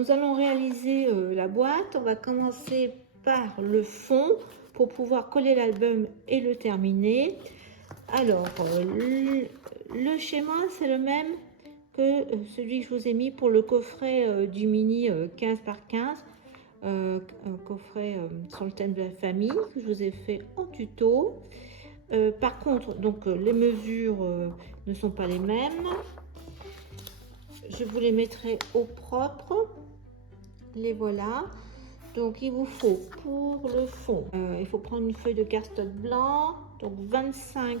nous allons réaliser la boîte. On va commencer par le fond pour pouvoir coller l'album et le terminer. Alors, le schéma, c'est le même que celui que je vous ai mis pour le coffret du mini 15 par 15. Un coffret sur le thème de la famille que je vous ai fait en tuto. Par contre, donc les mesures ne sont pas les mêmes. Je vous les mettrai au propre. Les voilà. Donc il vous faut pour le fond, il faut prendre une feuille de cardstock blanc, donc 25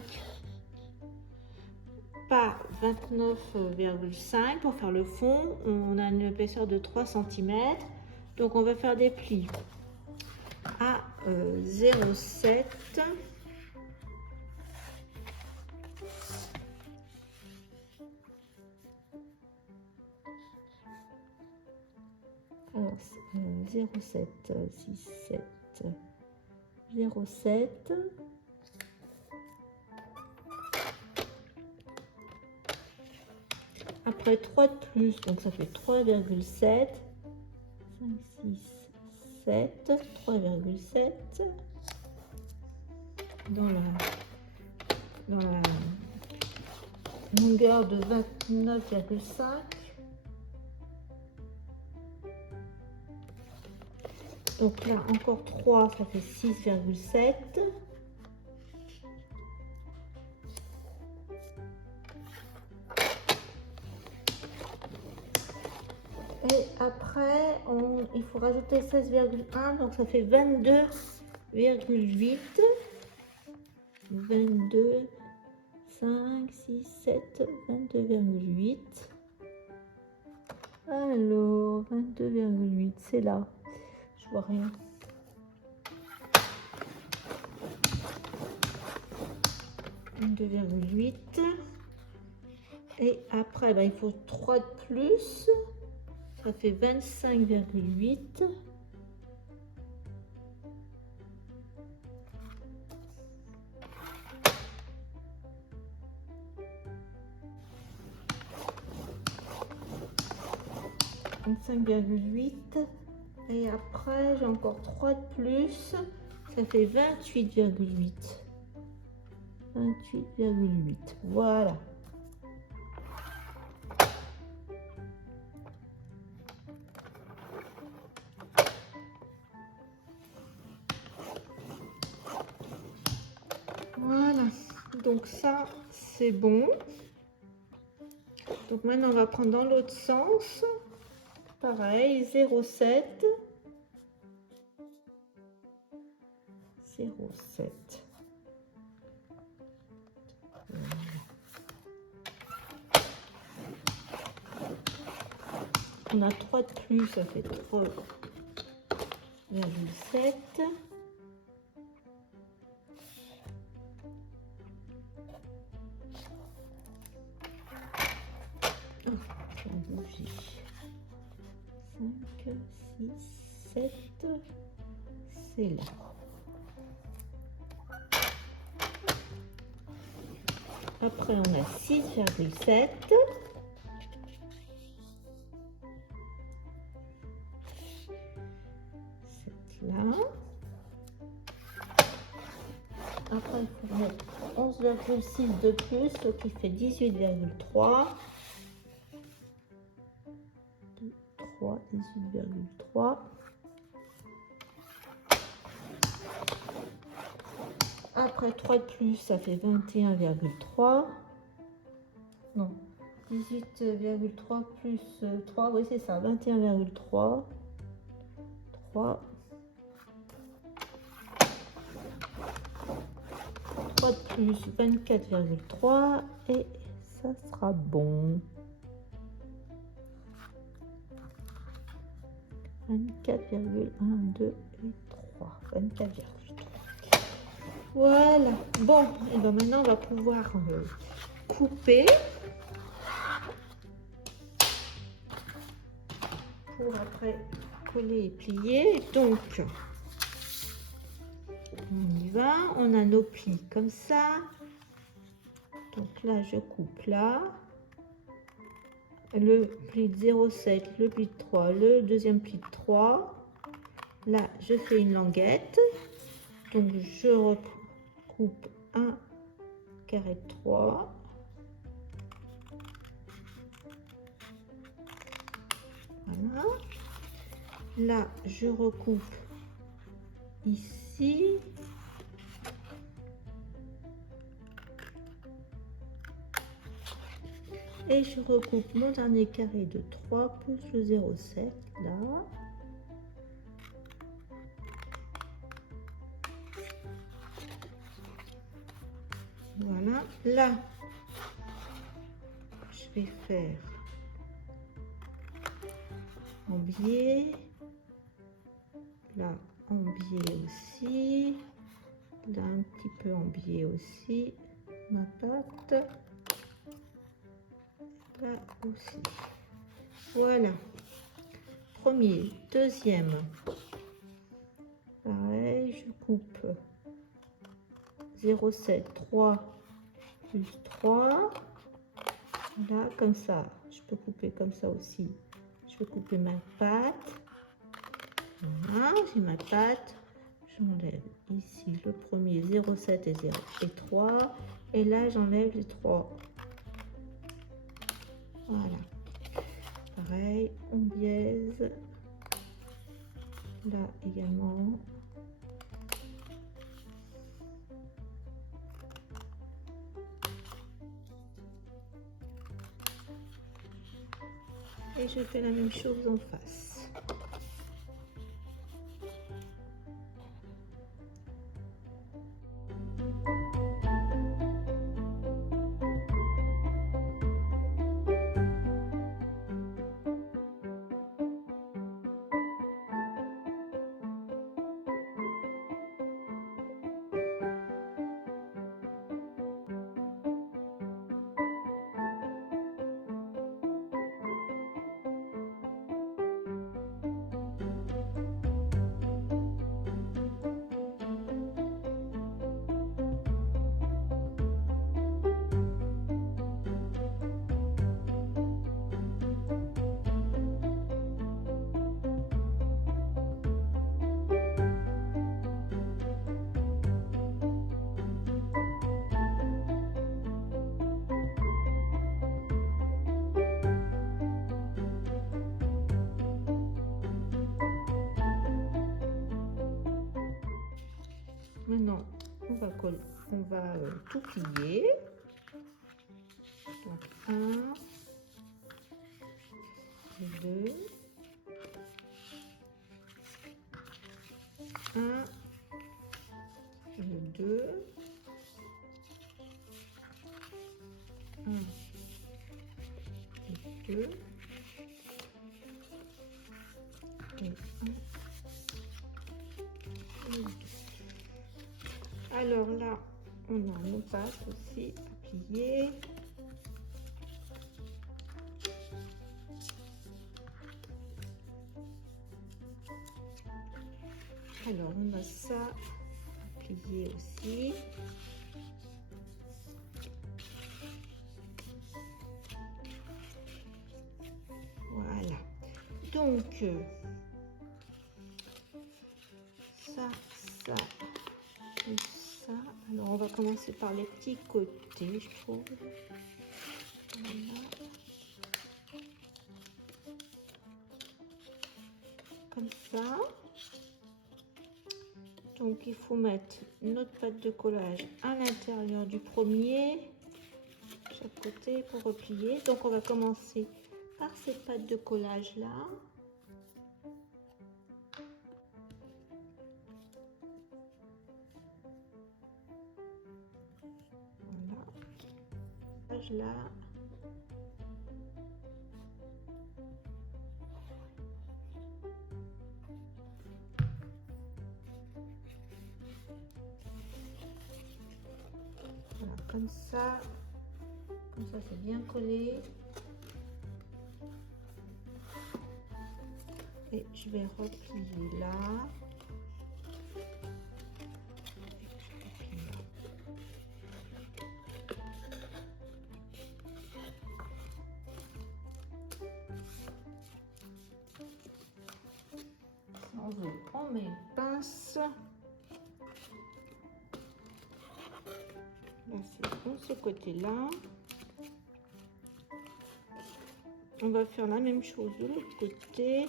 par 29,5 pour faire le fond. On a une épaisseur de 3 cm. Donc on va faire des plis à 0,7. Alors 0,7, 6, 7, 0,7. Après 3 de plus, donc ça fait 3,7. 5, 6, 7, 3,7 dans la longueur de 29,5. Donc là encore 3, ça fait 6,7. Et après, il faut rajouter 16,1, donc ça fait 22,8. 22, 5, 6, 7, 22,8. Alors, 22,8, c'est là. Je vois rien. Et après, il faut 3 de plus. Ça fait 25,8. Et après j'ai encore 3 de plus, ça fait 28,8. 28,8, voilà. Voilà, donc ça c'est bon. Donc maintenant on va prendre dans l'autre sens. Pareil, 0,7. 0,7. On a 3 de plus, ça fait 3,7. Oh, 5, 6, 7, c'est là. Après, on a 6,7. C'est là. Après, il faut mettre 11,6 de plus, ce qui fait 18,3. 3, 18,3. Après 3 de plus, ça fait 21,3. Non, 18,3 plus 3, oui c'est ça, 21,3. 3. 3 de plus, 24,3. Et ça sera bon. 24,1, 2 et 3. 24,3. Voilà. Bon, et ben maintenant on va pouvoir couper pour après coller et plier. Donc on y va. On a nos plis comme ça. Donc là je coupe là. le pli de 0,7, le pli de 3, le deuxième pli de 3. Là, je fais une languette. Donc, je recoupe un carré de 3. Voilà. Là, je recoupe ici. Et je recoupe mon dernier carré de 3 plus le 0,7 là. Voilà. Là, je vais faire en biais. Là, en biais aussi. Là, un petit peu en biais aussi. Ma pâte. Là aussi. Voilà. Premier, deuxième. Pareil, je coupe 0,7, 3 plus 3. Là, comme ça. Je peux couper comme ça aussi. Je peux couper ma pâte. Voilà, j'ai ma pâte. J'enlève ici le premier 0,7 et 0 et 3. Et là, j'enlève les 3. Voilà. Pareil, on biaise. Là également. Et je fais la même chose en face. Maintenant, on va tout plier. Donc 1, 2, 1, 2, 1, 2, et 1, et 2. Alors là, on a nos pâtes aussi à plier. Alors, on a ça à plier aussi. Voilà. Donc, ça et ça. Alors, on va commencer par les petits côtés, je trouve. Voilà. Comme ça. Donc, il faut mettre notre pâte de collage à l'intérieur du premier, chaque côté pour replier. Donc, on va commencer par cette pâte de collage là. Voilà. Là. Voilà, comme ça c'est bien collé. Et je vais replier là. met une pince. Là, c'est bon, ce côté-là. On va faire la même chose de l'autre côté.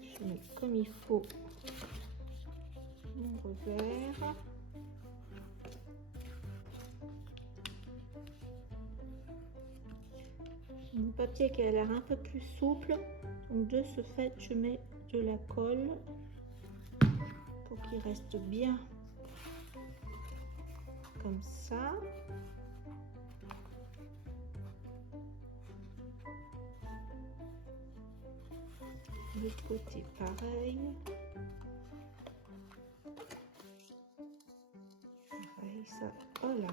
Je mets comme il faut mon revers. Mon papier qui a l'air un peu plus souple, donc de ce fait je mets de la colle pour qu'il reste bien comme ça. L'autre côté pareil. Pareil, ça, voilà,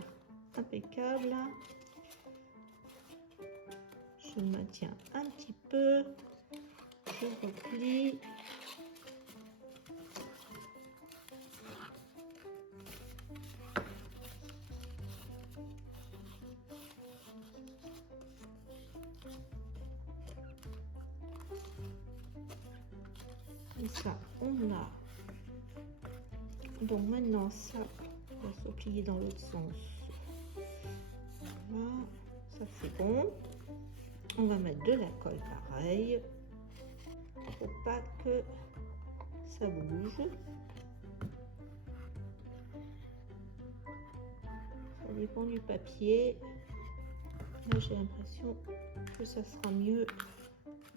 impeccable. Je maintiens un petit peu, je replie. Et ça, on a. Donc maintenant, ça va se plier dans l'autre sens. Voilà, ça c'est bon. On va mettre de la colle pareil, pour pas que ça bouge. Ça dépend du papier. Là, j'ai l'impression que ça sera mieux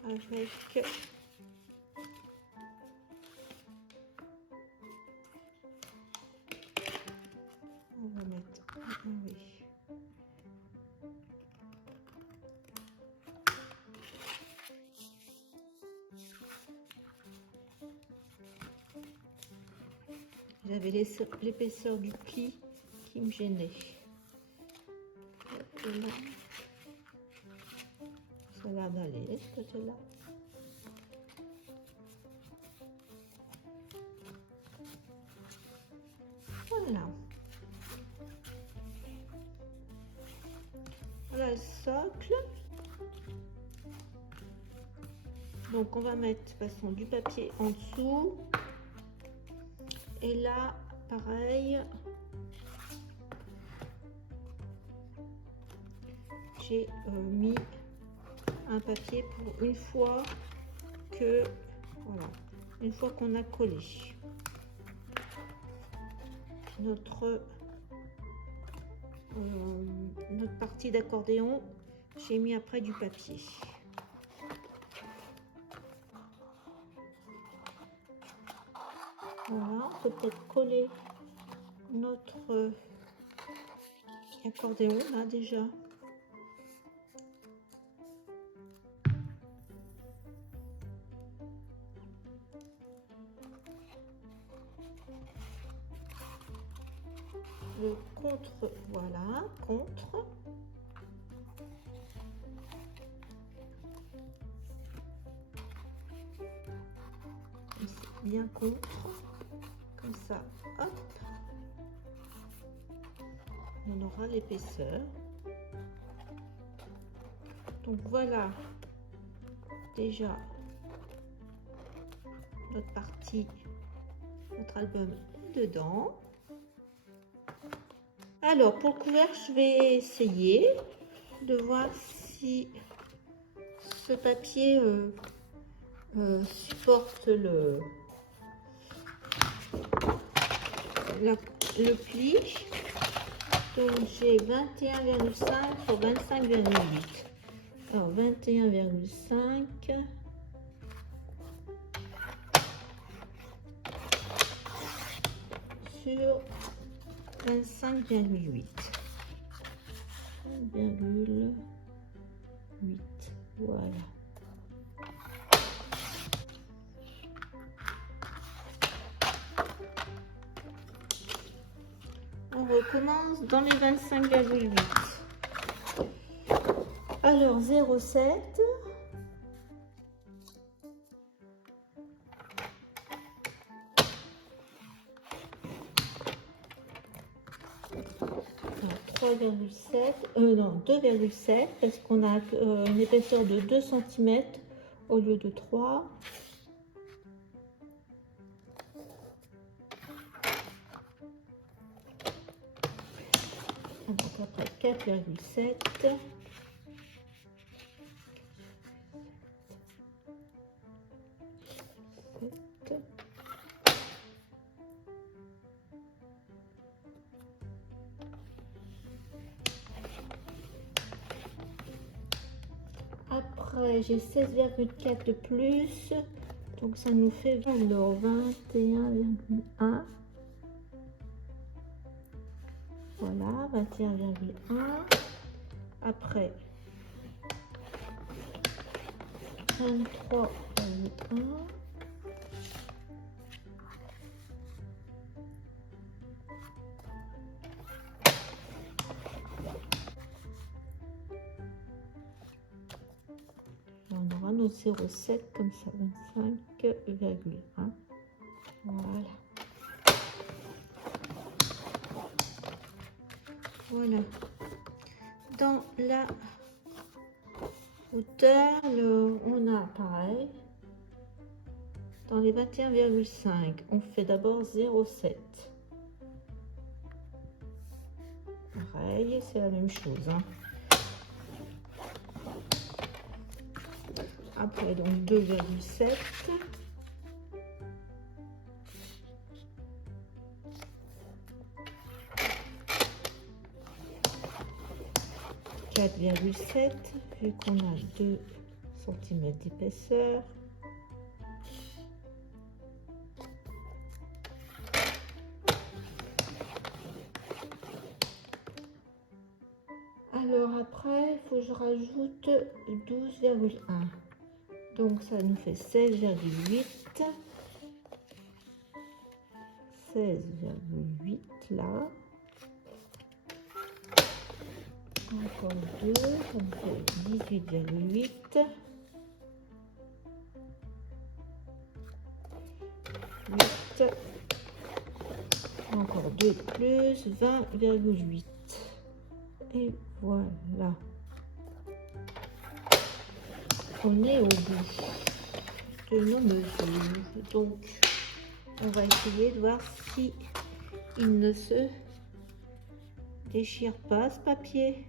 avec. On va mettre. Oui. J'avais l'épaisseur du pli qui me gênait. Et là, ça a l'air d'aller ce côté-là. Voilà. Voilà le socle. Donc on va mettre de toute façon du papier en dessous. Et là, pareil, j'ai mis un papier pour une fois que, voilà, une fois qu'on a collé notre partie d'accordéon, j'ai mis après du papier. Voilà, on peut peut-être coller notre accordéon là déjà. Le contre, voilà, contre. Bien contre, comme ça, hop. On aura l'épaisseur. Donc voilà déjà notre partie, notre album dedans. Alors pour le couvercle, je vais essayer de voir si ce papier supporte le pli. Donc j'ai 21,5 sur 25,8. Alors 21,5 sur 25,8. 1,8. Voilà. On recommence dans les 25,8. Alors 0,7. Alors, 3,5. 1,7, non 2,7 parce qu'on a une épaisseur de 2 cm au lieu de 3. Donc après 4,7. Après, j'ai 16,4 de plus, donc ça nous fait alors 21,1. Voilà, 21,1. Après, 23,1. On aura nos 0,7 comme ça, 25,1. Voilà. Voilà. Dans la hauteur, on a pareil. Dans les 21,5, on fait d'abord 0,7. Pareil, c'est la même chose. Hein. Après, donc 2,7. 4,7 vu qu'on a 2 cm d'épaisseur. Alors après, il faut que je rajoute 12,1. Donc ça nous fait 16,8. 16,8 là. Encore 2, ça me fait 18,8. 8. Encore 2 de plus, 20,8. Et voilà. On est au bout de nos mesures. Donc, on va essayer de voir si il ne se déchire pas ce papier.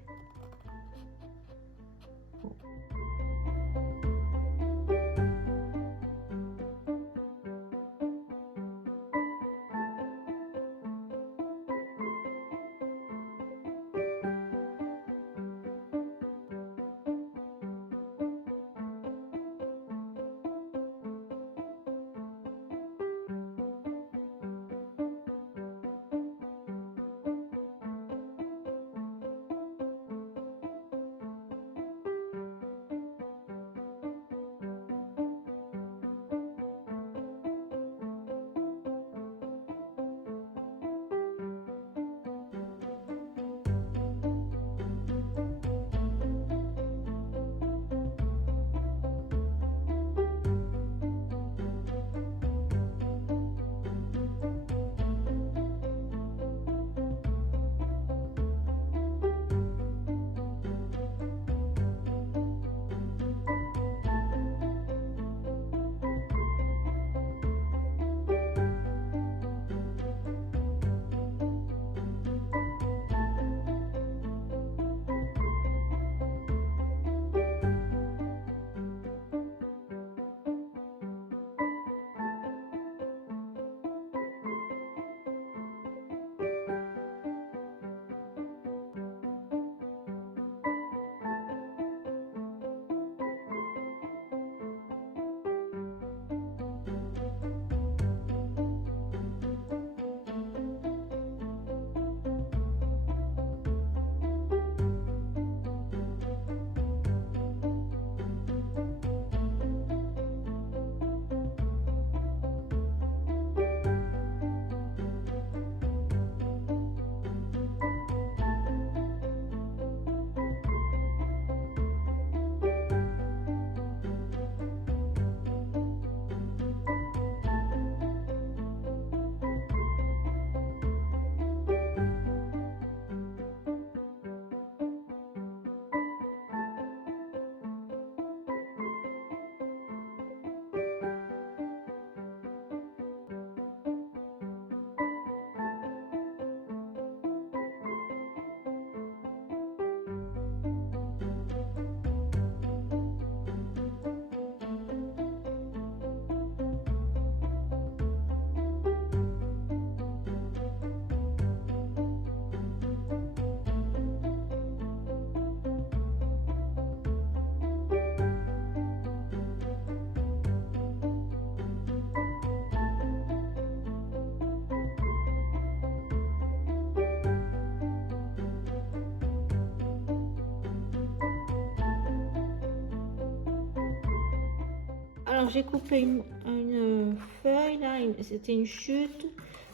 Alors j'ai coupé une feuille là, c'était une chute.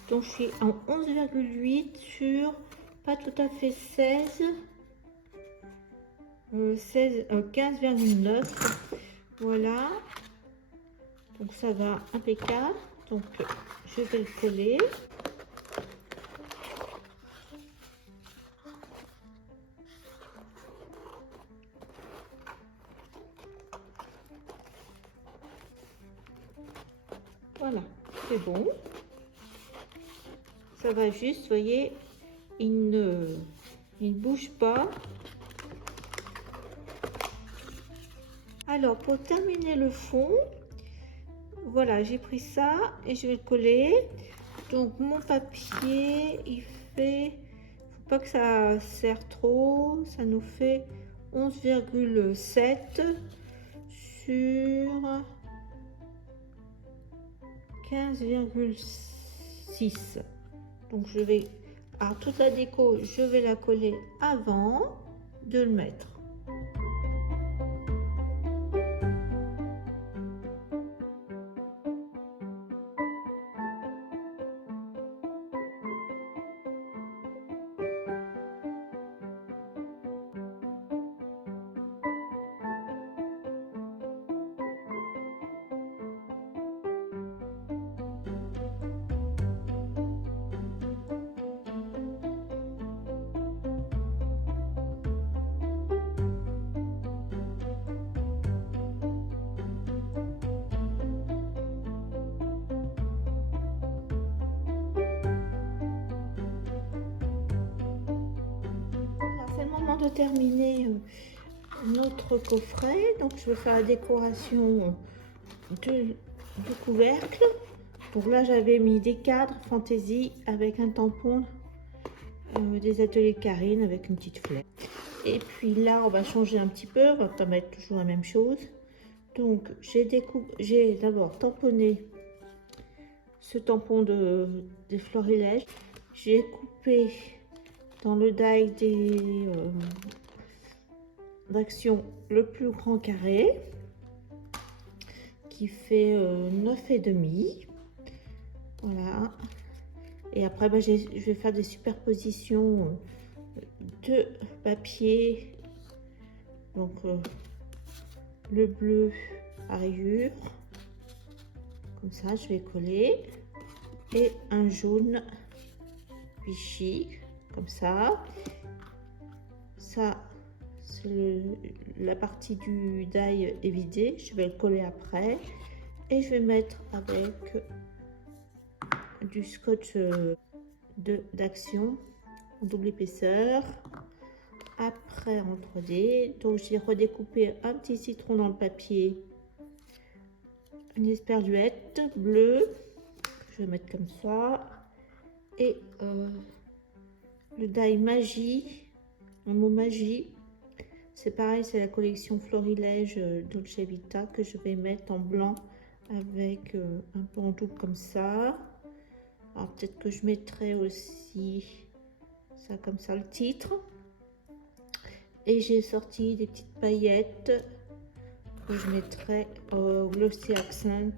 Donc je suis en 11,8 sur pas tout à fait 16. 15,9. Voilà. Donc ça va impeccable. Donc je vais le coller. Voilà, c'est bon. Ça va juste, vous voyez, il ne bouge pas. Alors pour terminer le fond, voilà, j'ai pris ça et je vais le coller. Donc mon papier, il fait, faut pas que ça serre trop, ça nous fait 11,7 sur 15,6. Donc je vais, alors toute la déco, je vais la coller avant de le mettre. De terminer notre coffret, donc je vais faire la décoration du couvercle. Donc là j'avais mis des cadres fantaisie avec un tampon des ateliers Karine avec une petite fleur. Et puis là on va changer un petit peu, on va pas mettre toujours la même chose. Donc j'ai d'abord tamponné ce tampon des florilèges, j'ai coupé dans le die d'Action le plus grand carré qui fait 9,5. Voilà. Et après je vais faire des superpositions de papier. Donc le bleu à rayures. Comme ça, je vais coller. Et un jaune Vichy. Comme ça. Ça, c'est la partie du die est vidée. Je vais le coller après. Et je vais mettre avec du scotch d'Action en double épaisseur. Après en 3D. Donc j'ai redécoupé un petit citron dans le papier. Une esperluette bleue. Je vais mettre comme ça. Et le die Magie, mon mot Magie, c'est pareil, c'est la collection Florilège Dolce Vita que je vais mettre en blanc avec un peu en double comme ça. Alors peut-être que je mettrai aussi ça comme ça, le titre. Et j'ai sorti des petites paillettes que je mettrai au Glossy Accent